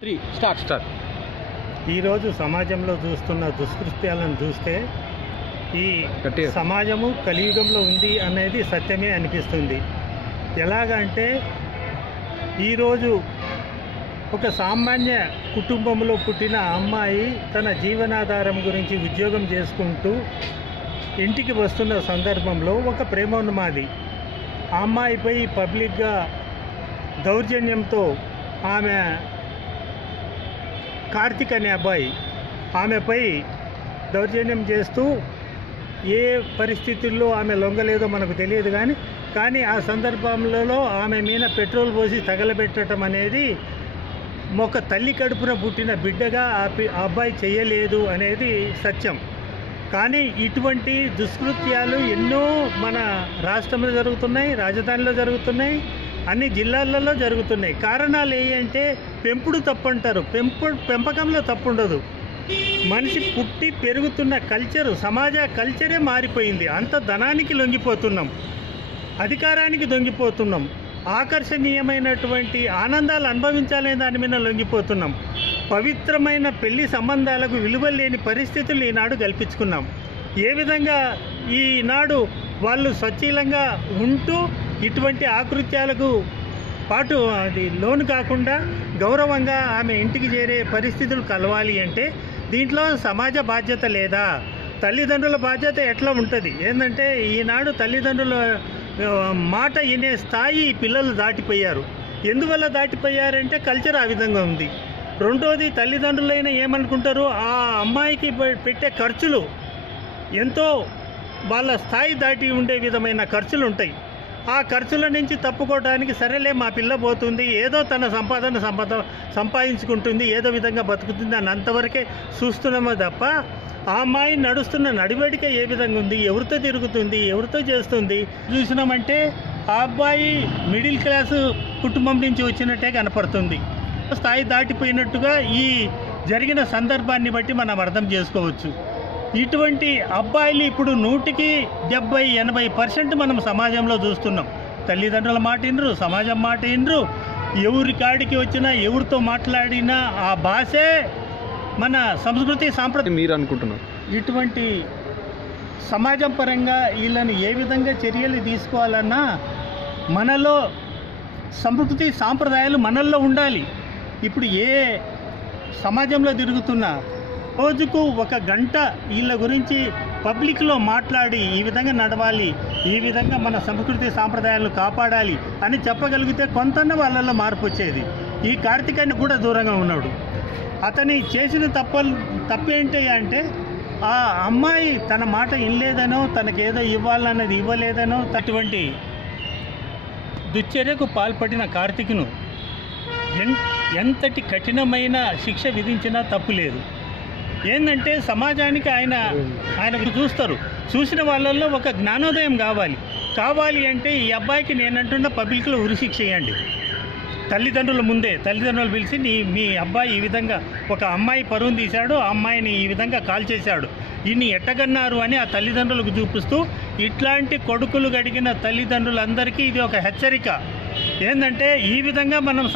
3 start. ఈరోజు సమాజంలో చూస్తున్న దుష్కృత్యాలను చూస్తే ఈ సమాజము కలియుగంలో ఉంది అనేది సత్యమే అనిపిస్తుంది. ఎలాగంటే ఈరోజు ఒక సామాన్య కుటుంబంలో పుట్టిన అమ్మాయి తన జీవనాధారం గురించి ఉద్యోగం చేసుకుంటూ ఇంటికి వస్తున్న సందర్భంలో ఒక ప్రేమోన్మాది ఆ అమ్మాయిపై పబ్లిక్గా దౌర్జన్యంతో ఆమె కార్తిక్ అనే అబ్బాయి ఆమెపై దౌర్జన్యం చేస్తూ ఏ పరిస్థితుల్లో ఆమె లొంగలేదో మనకు తెలియదు, కానీ ఆ సందర్భంలో ఆమె మీద పెట్రోల్ పోసి తగలబెట్టడం అనేది ఒక తల్లి కడుపున పుట్టిన బిడ్డగా ఆ అబ్బాయి చేయలేదు అనేది సత్యం. కానీ ఇటువంటి దుష్కృత్యాలు ఎన్నో మన రాష్ట్రంలో జరుగుతున్నాయి, రాజధానిలో జరుగుతున్నాయి, అన్ని జిల్లాలలో జరుగుతున్నాయి. కారణాలు ఏంటంటే పెంపుడు తప్పు అంటారు. పెంపకంలో తప్పు ఉండదు. మనిషి పుట్టి పెరుగుతున్న కల్చరు, సమాజ కల్చరే మారిపోయింది. అంత ధనానికి లొంగిపోతున్నాం, అధికారానికి లొంగిపోతున్నాం, ఆకర్షణీయమైనటువంటి ఆనందాలు అనుభవించాలనే దాని మీద లొంగిపోతున్నాం. పవిత్రమైన పెళ్లి సంబంధాలకు విలువ లేని పరిస్థితులు ఈనాడు కల్పించుకున్నాం. ఏ విధంగా ఈనాడు వాళ్ళు స్వచ్ఛీలంగా ఉంటూ ఇటువంటి ఆకృత్యాలకు పాటు అది లోను కాకుండా గౌరవంగా ఆమె ఇంటికి చేరే పరిస్థితులు కలవాలి అంటే దీంట్లో సమాజ బాధ్యత లేదా? తల్లిదండ్రుల బాధ్యత ఎట్లా ఉంటుంది? ఏంటంటే ఈనాడు తల్లిదండ్రుల మాట వినే స్థాయి పిల్లలు దాటిపోయారు. ఎందువల్ల దాటిపోయారంటే కల్చర్ ఆ విధంగా ఉంది. రెండోది, తల్లిదండ్రులైనా ఏమనుకుంటారు, ఆ అమ్మాయికి పెట్టే ఖర్చులు ఎంతో వాళ్ళ స్థాయి దాటి ఉండే విధమైన ఖర్చులు ఉంటాయి. ఆ ఖర్చుల నుంచి తప్పుకోవడానికి సరేలే మా పిల్ల పోతుంది, ఏదో తన సంపాదించుకుంటుంది, ఏదో విధంగా బతుకుతుంది అని అంతవరకే చూస్తున్నామో తప్ప ఆ అమ్మాయి నడుస్తున్న నడివడిక ఏ విధంగా ఉంది, ఎవరితో తిరుగుతుంది, ఎవరితో చేస్తుంది చూసినామంటే ఆ అబ్బాయి మిడిల్ క్లాసు కుటుంబం నుంచి వచ్చినట్టే కనపడుతుంది. స్థాయి దాటిపోయినట్టుగా ఈ జరిగిన సందర్భాన్ని బట్టి మనం అర్థం చేసుకోవచ్చు. ఇటువంటి అబ్బాయిలు ఇప్పుడు 100కి 70-80% మనం సమాజంలో చూస్తున్నాం. తల్లిదండ్రుల మాట వినరు, సమాజం మాట వినరు, ఎవరి కాడికి వచ్చినా ఎవరితో మాట్లాడినా ఆ భాషే మన సంస్కృతి సాంప్రదాయం మీరు అనుకుంటున్నారు. ఇటువంటి సమాజం పరంగా వీళ్ళని ఏ విధంగా చర్యలు తీసుకోవాలన్నా మనలో సంస్కృతి సాంప్రదాయాలు మనల్లో ఉండాలి. ఇప్పుడు ఏ సమాజంలో తిరుగుతున్నా రోజుకు 1 గంట వీళ్ళ గురించి పబ్లిక్లో మాట్లాడి ఈ విధంగా నడవాలి, ఈ విధంగా మన సంస్కృతి సాంప్రదాయాలను కాపాడాలి అని చెప్పగలిగితే కొంతన్న వాళ్ళల్లో మార్పు వచ్చేది. ఈ కార్తికేయన్ కూడా దూరంగా ఉన్నాడు. అతని చేసిన తప్పేంటి అంటే ఆ అమ్మాయి తన మాట వినలేదనో, తనకేదో ఇవ్వాలన్నది ఇవ్వలేదనో, అటువంటి దుశ్చర్యకు పాల్పడిన కార్తిక్ను ఎంతటి కఠినమైన శిక్ష విధించినా తప్పు లేదు. ఏంటంటే సమాజానికి ఆయనకు చూస్తారు. చూసిన వాళ్ళల్లో ఒక జ్ఞానోదయం కావాలి అంటే ఈ అబ్బాయికి నేనంటున్న పబ్లిక్లో ఉరిశిక్ష చేయండి. తల్లిదండ్రుల ముందే తల్లిదండ్రులు పిలిచి మీ అబ్బాయి ఈ విధంగా ఒక అమ్మాయి పరువును తీశాడు, ఆ అమ్మాయిని ఈ విధంగా కాల్ చేశాడు, ఇన్ని ఎట్టగన్నారు అని ఆ తల్లిదండ్రులకు చూపిస్తూ ఇట్లాంటి కొడుకులు గడిగిన తల్లిదండ్రులందరికీ ఇది ఒక హెచ్చరిక. ఏంటంటే ఈ విధంగా మనం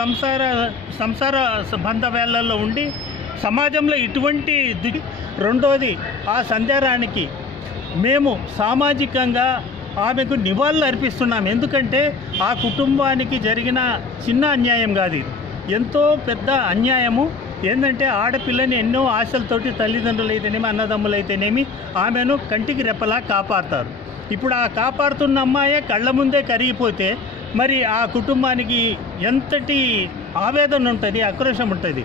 సంసార బంధ వేళ్లలో ఉండి సమాజంలో ఇటువంటి రెండోది, ఆ సంధ్యారానికి మేము సామాజికంగా ఆమెకు నివాళులు అర్పిస్తున్నాం. ఎందుకంటే ఆ కుటుంబానికి జరిగిన చిన్న అన్యాయం కాదు, ఇది ఎంతో పెద్ద అన్యాయము. ఏంటంటే ఆడపిల్లని ఎన్నో ఆశలతోటి తల్లిదండ్రులు అయితేనేమి, అన్నదమ్ములు అయితేనేమి ఆమెను కంటికి రెప్పలా కాపాడుతారు. ఇప్పుడు ఆ కాపాడుతున్న అమ్మాయే కళ్ళ ముందే కరిగిపోతే మరి ఆ కుటుంబానికి ఎంతటి ఆవేదన ఉంటుంది, ఆక్రోశం ఉంటుంది.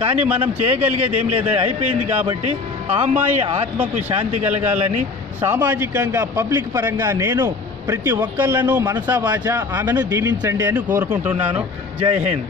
కానీ మనం చేయగలిగేది ఏం లేదు, అయిపోయింది. కాబట్టి ఆ అమ్మాయి ఆత్మకు శాంతి కలగాలని సామాజికంగా పబ్లిక్ పరంగా నేను ప్రతి ఒక్కళ్ళను మనసా వాచా ఆమెను దీవించండి అని కోరుకుంటున్నాను. జై హింద్.